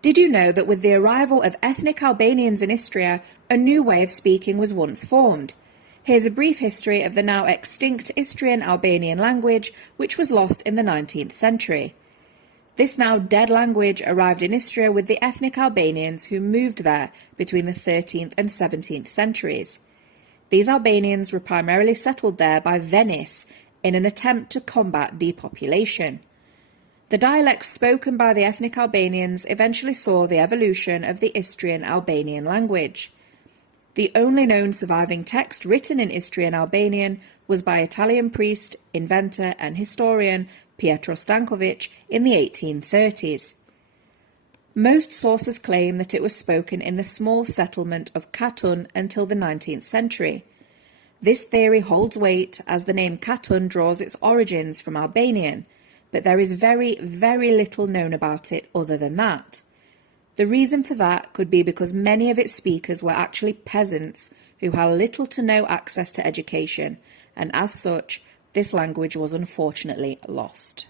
Did you know that with the arrival of ethnic Albanians in Istria, a new way of speaking was once formed? Here's a brief history of the now extinct Istrian-Albanian language, which was lost in the 19th century. This now dead language arrived in Istria with the ethnic Albanians who moved there between the 13th and 17th centuries. These Albanians were primarily settled there by Venice in an attempt to combat depopulation. The dialects spoken by the ethnic Albanians eventually saw the evolution of the Istrian-Albanian language. The only known surviving text written in Istrian-Albanian was by Italian priest, inventor and historian Pietro Stankovic in the 1830s. Most sources claim that it was spoken in the small settlement of Katun until the 19th century. This theory holds weight as the name Katun draws its origins from Albanian, but there is very, very little known about it other than that. The reason for that could be because many of its speakers were actually peasants who had little to no access to education, and as such, this language was unfortunately lost.